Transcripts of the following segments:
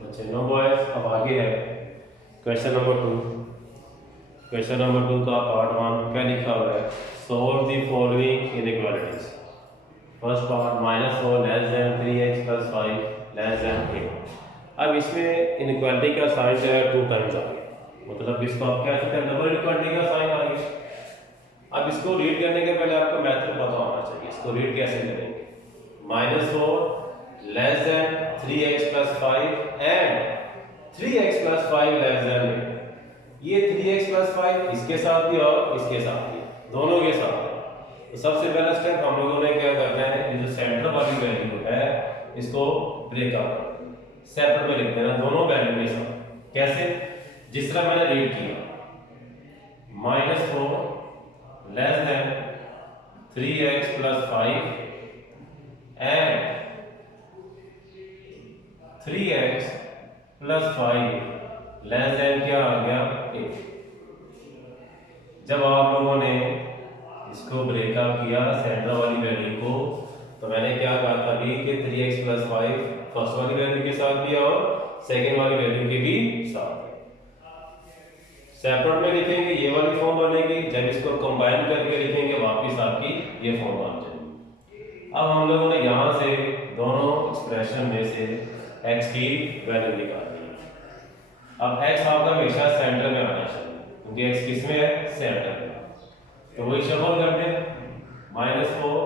अच्छा no boys, अब आगे है क्वेश्चन नंबर 2। क्वेश्चन नंबर 2 का पार्ट 1 क्या लिखा हुआ है? Solve the following inequalities. First part -4 less than 3x + 5 less than 8। अब इसमें इनइक्वालिटी का साइन जो है 2 टाइम्स आ गया, मतलब इसको आप क्या कहते हैं, डबल इनइक्वालिटी का साइन आ गया। अब इसको रीड करने के पहले आपको मेथड पता होना चाहिए। इसको रीड कैसे करेंगे? -4 less than 3x + 5 and 3x + 5 less than 8। ये 3x + 5 इसके साथ भी और इसके साथ भी, दोनों के साथ है। तो सबसे पहला स्टेप हम लोगों ने क्या करना है, ये जो सेंटर वाली वैल्यू है इसको ब्रेकअप सेपरेट में लिख देना, दोनों वैल्यू के साथ। कैसे? जिस तरह मैंने रीड किया, -4 less than 3x + 5 and 3x + 5 less than क्या आ गया 8। जब आप लोगों ने इसको ब्रेकअप किया सेंटर वाली वैल्यू को, तो मैंने क्या कहा था अभी कि 3x + 5 फर्स्ट वाली वैल्यू के साथ भी और सेकेंड वाली वैल्यू के भी साथ सेपरेट में लिखेंगे, ये वाली फॉर्म बनेगी। जब इसको कंबाइन करके लिखेंगे वापस आपकी ये फॉर्म बन जाएगी। अब हम लोगों ने यहाँ से दोनों एक्सप्रेशन में से x की वैल्यू निकाली है। अब x आपका हमेशा सेंटर में आना चाहिए, क्योंकि x किस में है? सेंटर में। तो वही शफल करते हैं, -4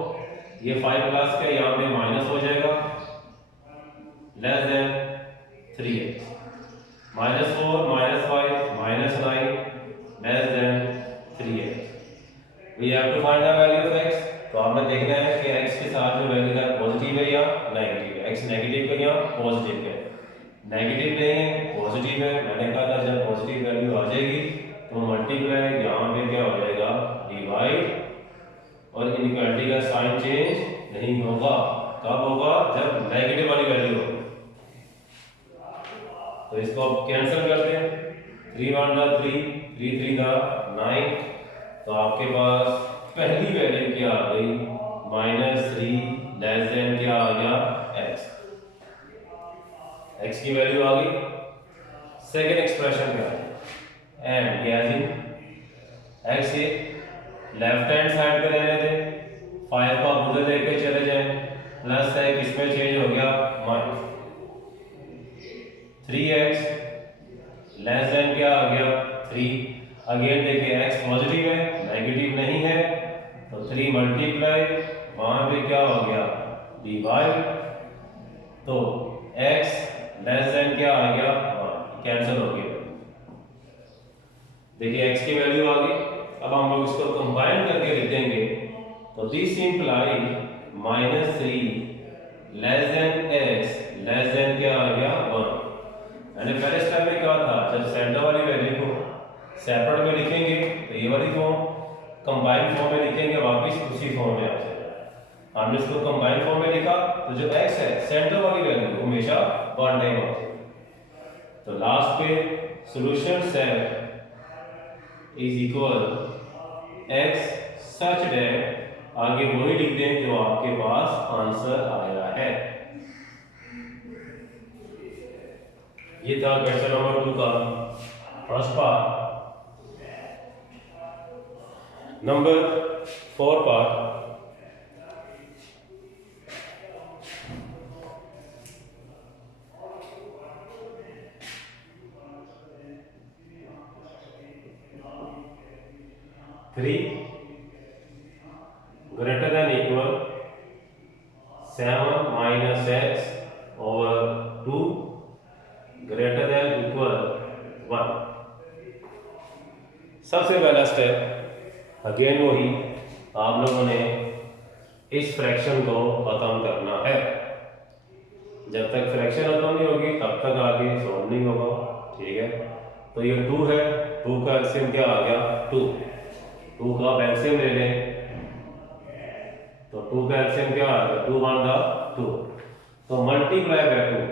ये 5 प्लस के यहाँ पे माइनस हो जाएगा, less than 3x, -4 -5 -9 less than 3x। We have to find the value of x। तो आपने देखना है कि x के साथ जो वैल्यू है पॉजिटिव है या नेगेटिव है। x नेगेटिव है या पॉजिटिव है? नेगेटिव नहीं है, पॉजिटिव है। मैंने कहा था जब पॉजिटिव वैल्यू आ जाएगी तो मल्टीप्लाई यहाँ पे क्या हो जाएगा, डिवाइड, और इनइक्वालिटी का साइन चेंज नहीं होगा। कब होगा? जब नेगेटिव वाली वैल्यू होगी। तो इसको आप कैंसिल करते हैं, 3 1 3 3 3 9। तो आपके पास पहली वैल्यू क्या आ गई, -3 लेस देन क्या आ गया, x। x की वैल्यू आ गई। सेकेंड एक्सप्रेशन क्या है? एंड यानी x से लेफ्ट हैंड साइड पे रहने दें, 5 को आप उधर लेके चले जाएं, प्लस है किसमें चेंज हो गया, माइनस 3x लेस देन क्या आ गया 3। अगेन देखिए x पॉजिटिव है, नेगेटिव नहीं है, तो 3 मल्टीप्लाई, वहां पे क्या हो गया, डिवाइड। तो x लेस देन क्या आ गया 1, कैंसिल हो गया। देखिए x की वैल्यू आ गई। अब हम लोग इसको कंबाइन करके लिखेंगे, तो this imply -3 less than x less then क्या आ गया 1। मैंने पहले स्टेप में कहा था जब सेंटर वाली वैल्यू को सेपरेट में लिखेंगे तो ये वाली फॉर्म, कंबाइन फॉर्म में लिखेंगे वापस उसी फॉर्म में आ जाएगा। हमने इसको कंबाइन फॉर्म में लिखा तो जो x है सेंटर वाली वैल्यू हमेशा 1 टाइम आ जाएगी। तो लास्ट पे solution set is equal x such that, आगे वही लिख दें जो आपके पास आंसर आया है। ये था क्वेश्चन नंबर 2 का first part. Number 4 part, three greater than equal 7 minus x over 2 greater than equal 1। सबसे पहला स्टेप अगेन वही, आप लोगों ने इस फ्रैक्शन को खत्म करना है। जब तक फ्रैक्शन खत्म नहीं होगी तब तक आगे सॉल्व नहीं होगा, ठीक है। तो ये 2 है, 2 का एलसीएम क्या आ गया 2, 2 का एलसीएम ले लें, तो 2 का एलसीएम क्या आ गया 2 1 2, तो मल्टीप्लाई बाय 2,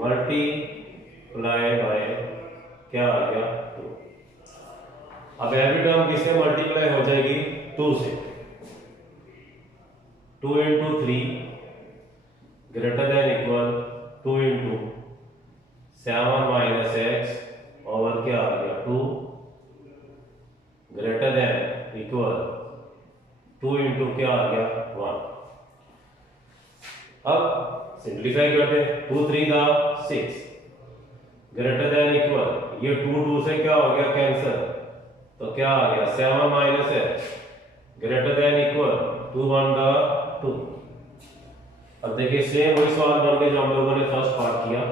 मल्टीप्लाई बाय क्या आ गया 2। अब एवरी टर्म किससे मल्टीप्लाई हो जाएगी 2 से, 2 into 3 greater than equal 2 into 7 minus x over क्या आ गया 2 greater than equal 2 into क्या आ गया 1। अब सिंप्लीफाई करते हैं, 2 3 का 6 ग्रेटर देन इक्वल, ये 2 2 से क्या हो गया कैंसिल, तो क्या आ गया 7 minus x greater than equal 2 1 का 2। अब देखिए सेम वही सवाल बन गया जो हम लोगों ने फर्स्ट पार्ट किया।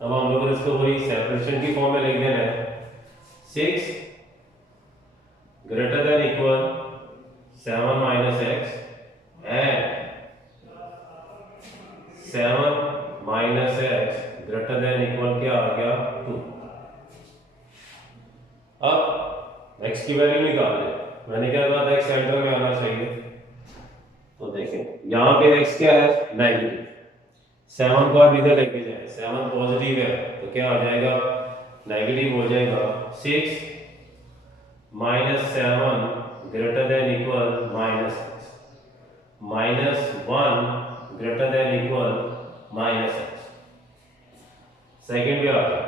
अब हम लोगों ने इसको वही सेपरेशन की फॉर्म में लिख देना है, 6 greater than equal 7 minus x and 7 minus x greater than equal क्या आ गया 2। अब x की वैल्यू निकाल ले, मैंने क्या कहा था x सेंटर में आना चाहिए, तो देखें यहाँ पे x क्या है नेगेटिव, 7 को आप इधर लेके जाए, 7 पॉजिटिव है तो क्या आ जाएगा नेगेटिव हो जाएगा, 6 minus 7 greater than equal minus x, minus 1 greater than equal minus x. Second भी आ गया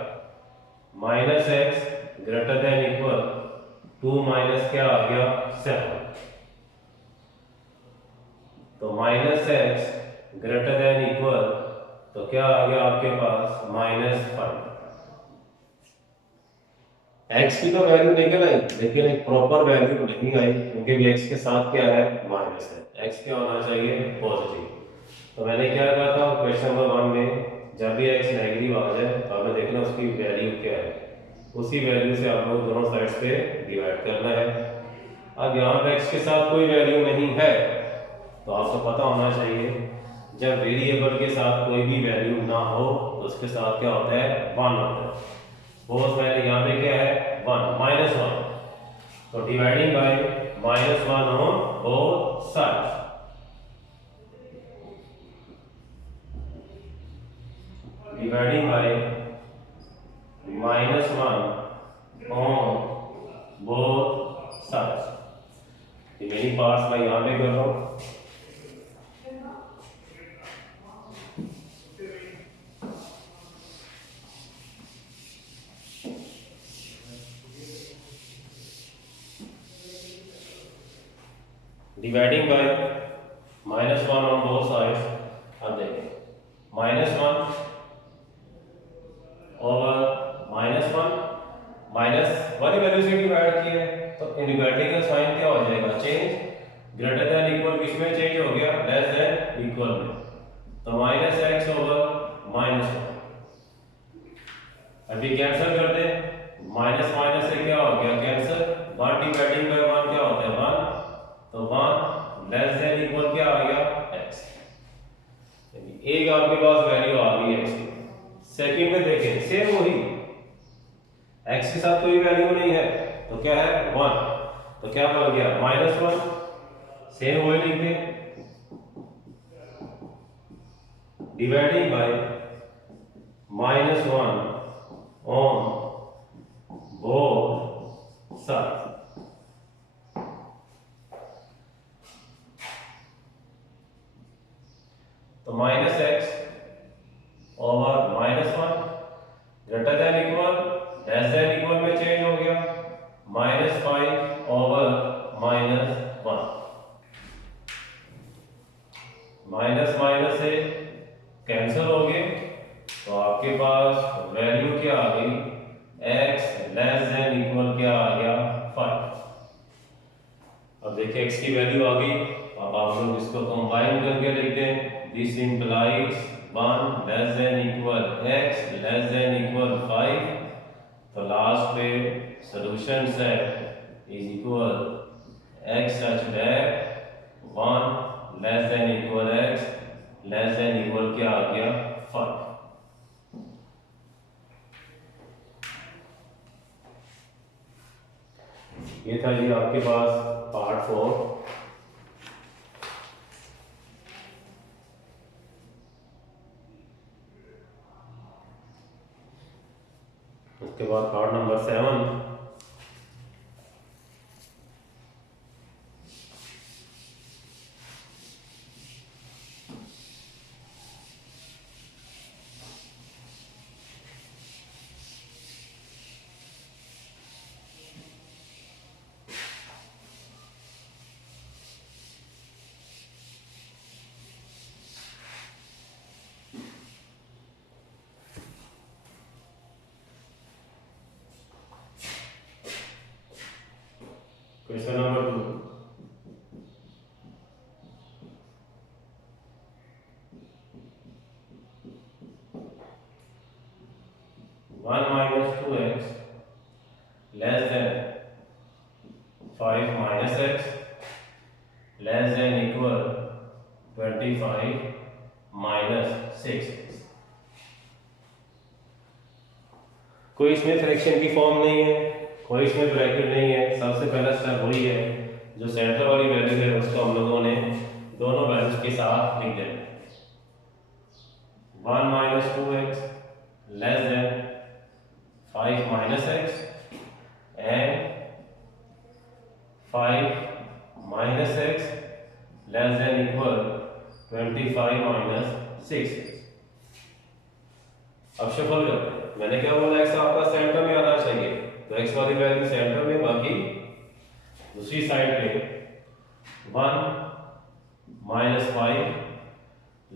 minus x greater than equal 2 minus क्या आ गया 7, तो minus x greater than equal तो क्या आ गया आपके पास माइनस 5। x की तो वैल्यू निकल आई लेकिन एक प्रॉपर वैल्यू नहीं आई क्योंकि x के साथ क्या है माइनस है, x क्या होना चाहिए पॉजिटिव। तो मैंने क्या कहा था क्वेश्चन नंबर 1 में, जब भी x नेगेटिव आ जाए तो हमें देखना उसकी वैल्यू क्या है, उसी वैल्यू से आप लोग दोनों साइड्स पे डिवाइड करना है। अब यहाँ पे x के साथ कोई वैल्यू नहीं है तो आपको पता होना चाहिए जब वेरिएबल के साथ कोई भी वैल्यू ना हो तो उसके साथ क्या होता है 1 होता है। बहुत पहले यहाँ पे क्या है 1 माइनस 1, तो dividing by minus 1 on both sides, dividing by minus 1 on both sides. Remaining parts मैं यहाँ पे कर रहा हूँ। Dividing by minus 1 on both sides. अब देखें minus 1 over minus 1, minus 1 value से डिवाइड किया है तो इनवर्टिंग का साइन क्या हो जाएगा चेंज, ग्रेटर देन इक्वल किस में चेंज हो गया लेस देन इक्वल में, तो माइनस एक्स ओवर माइनस 1। अभी कैंसिल कर दे, माइनस माइनस से क्या हो गया कैंसिल, 1 डिवाइडिंग बाय 1 क्या होता है 1, तो 1 लेस देन इक्वल क्या आ गया x, यानी एक आपके पास वैल्यू आ गई x की। सेकंड में देखें सेम वही, x के साथ कोई वैल्यू नहीं है तो क्या है 1, तो क्या बन गया माइनस 1, सेम वही लिख दें, dividing by minus 1 on both sides. तो minus x over minus 1 greater than equal less than equal में चेंज हो गया, minus 5 over minus 1, minus minus से कैंसिल हो गए तो आपके पास वैल्यू क्या आ गई x लेस देन इक्वल क्या आ गया 5। अब देखिए x की वैल्यू आ गई, अब आप लोग इसको कंबाइन करके लिखते हैं, this implies 1 less than equal x less than equal 5, तो लास्ट पे solution set is equal x such that 1 less than equal x less than equal क्या आ गया 5। ये था जी आपके पास पार्ट 4। उसके बाद part number 7, question number 2, 1 minus 2x less than 5 minus x less than equal 25 minus 6x। कोई इसमें फ्रैक्शन की फॉर्म नहीं है, कोई इसमें ब्रैकेट नहीं है। सबसे पहला स्टेप वही है, जो सेंटर वाली वैल्यू है उसको हम लोगों ने दोनों वैल्यूज के साथ लिख देना। 1 minus 2x less than 5 minus x and 5 minus x less than equal 25 minus 6x। अब शफल करते हैं। मैंने क्या बोला, x आपका सेंटर में आना चाहिए, तो x वाली वैल्यू सेंटर में, बाकी दूसरी साइड पे 1 minus 5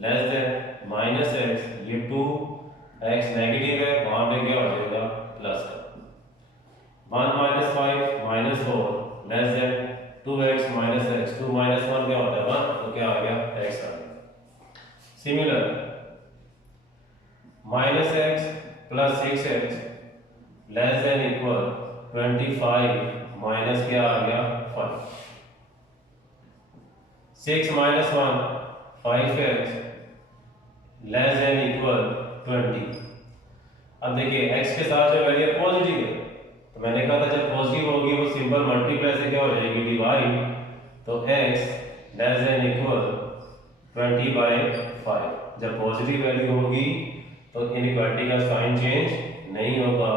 less than minus x, ये 2 x नेगेटिव है, वहां पे क्या हो जाएगा प्लस का। 1 minus 5 minus 4 less than 2x minus x, 2 minus 1 क्या होता है 1, तो क्या आ गया x आ गया। Similar minus x plus 6x less than equal 25 minus क्या आ गया 5। 6 minus 1 5x less than equal 20। अब देखिए x के साथ जो वैल्यू पॉजिटिव है, तो मैंने कहा था जब पॉजिटिव होगी वो सिंपल मल्टीप्लाई से क्या हो जाएगी डिवाइड, तो x लेस देन इक्वल 20/5। जब पॉजिटिव वैल्यू होगी तो इनइक्वालिटी का साइन चेंज नहीं होगा,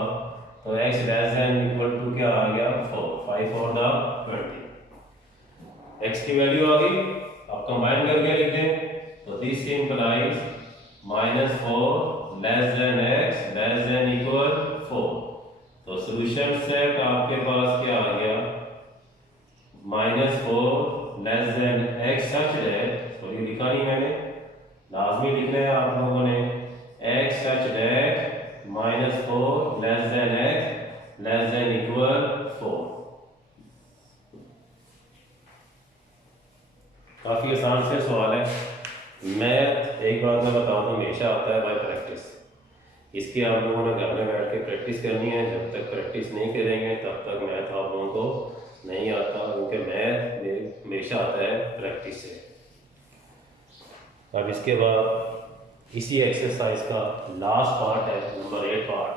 तो x less than equal to क्या आ गया 4, 5 for the 20। x की वैल्यू आ गई, अब कंबाइन करके लिख दें, तो this implies -4 less than x less than equal 4। तो सॉल्यूशन सेट आपके पास क्या आ गया -4 less than x such that, sorry लिखा नहीं मैंने, लाजमी लिखना है आप लोगों ने, x such that -4 less than x less than equal 4। काफी आसान से सवाल है। मैथ एक बात मैं बताऊं तो हमेशा आता है बाय प्रैक्टिस। इसकी आप लोगों ने घर में बैठ के प्रैक्टिस करनी है। जब तक प्रैक्टिस नहीं करेंगे तब तक मैथ आप लोगों को नहीं आता, क्योंकि मैथ हमेशा आता है प्रैक्टिस से। अब इसके बाद इसी एक्सरसाइज का लास्ट पार्ट है, नंबर 8 पार्ट।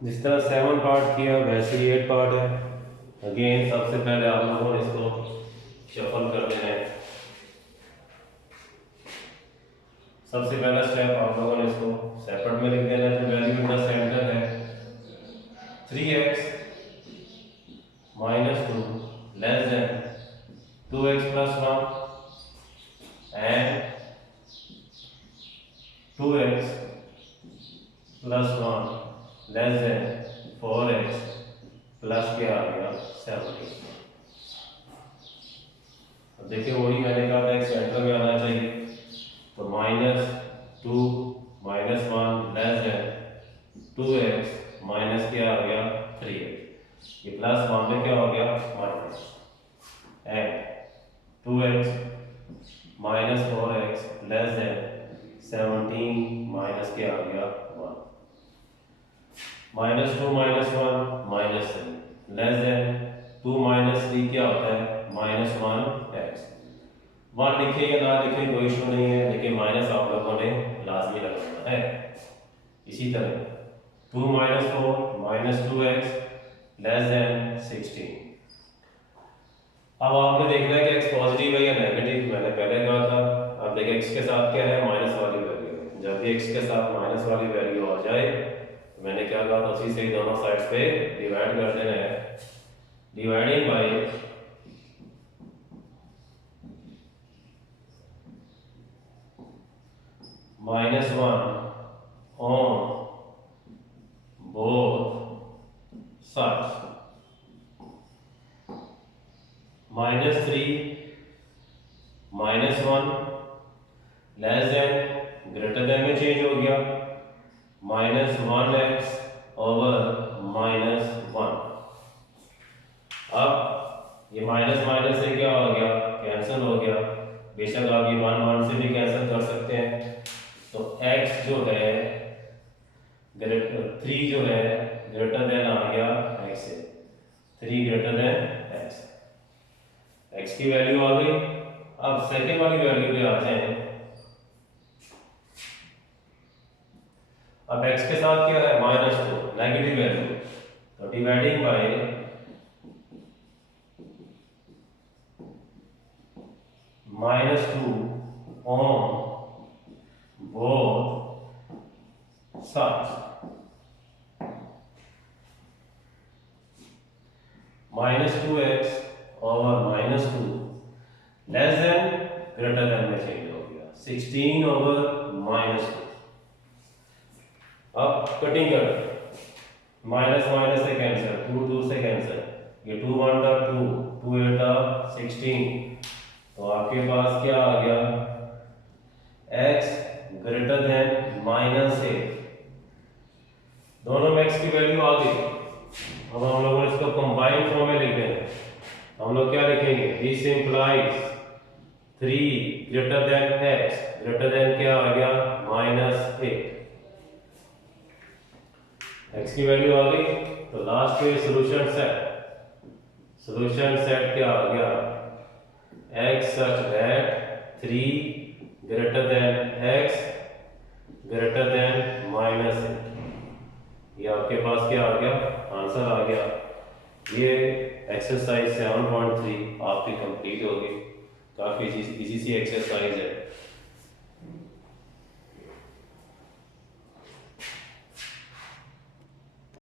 जिस तरह 7 पार्ट किया वैसे ही 8 पार्ट है। अगेन सबसे पहले आप लोगों ने इसको शफल कर देना है। सबसे पहला स्टेप आप लोगों ने इसको सेपरेट में लिख देना है। जो वैल्यू इन द सेंटर है 3x -2 less than 2x plus 1 and 2x plus 1 less than 4x plus क्या आ गया 17। अब देखिए वही मैंने कहा था एक सेंटर में आना चाहिए, तो -2 -1 लेस देन 2x माइनस क्या आ गया 3x, ये प्लस वहां पे क्या हो गया minus, and 2x minus 4x less than 17 minus क्या आ गया 1, -2 -1 -3 लेस देन 2 -3 क्या होता है -1x। 1 लिखे या ना लिखे कोई इशू नहीं है, लेकिन माइनस आप लोगों ने लाजमी लगाना है। इसी तरह 2 -4 -2x लेस देन 16। अब आपने देखना है कि x पॉजिटिव है या नेगेटिव, मैंने पहले कहा था। अब देखिए x के साथ क्या है माइनस वाली वैल्यू है। जब भी x के साथ माइनस वाली वैल्यू आ जाए मैंने क्या कहा था उसी से ही दोनों साइड्स पे डिवाइड कर देना है। Dividing by -1 on both sides। -3 -1 less than greater than में चेंज हो गया, -1x ओवर -1। अब ये माइनस माइनस से क्या हो गया, कैंसिल हो गया। बेशक आप ये 1 से भी कैंसिल कर सकते हैं। तो x जो है 3 जो है ग्रेटर देन आ गया x से, 3 ग्रेटर देन x की वैल्यू आ गई। अब सेकेंड वाली वैल्यू पे आ जाए। अब x के साथ क्या है, -2 नेगेटिव वैल्यू, तो dividing by -2 on both sides। -2x over -2 less than greater than में चेंज हो गया, 16 ओवर -2। अब कटिंग कर, माइनस माइनस से कैंसिल, 2 से कैंसिल, ये 2 1 था 2, 2 8 था 16। तो आपके पास क्या आ गया, x ग्रेटर देन -8। दोनों में x की वैल्यू आ गई। अब हम लोगों ने इसको कंबाइन फॉर्म में लिख देना। हम लोग क्या लिखेंगे, this implies 3 greater than x, greater than क्या आ गया, -8। x की वैल्यू आ गई, तो लास्ट में सॉल्यूशन सेट क्या आ गया, x such that 3 greater than x greater than -8। ये आपके पास क्या आ गया, आंसर आ गया। ये एक्सरसाइज 7.3 आपकी कंप्लीट होगी। काफ़ी इजी सी एक्सरसाइज है।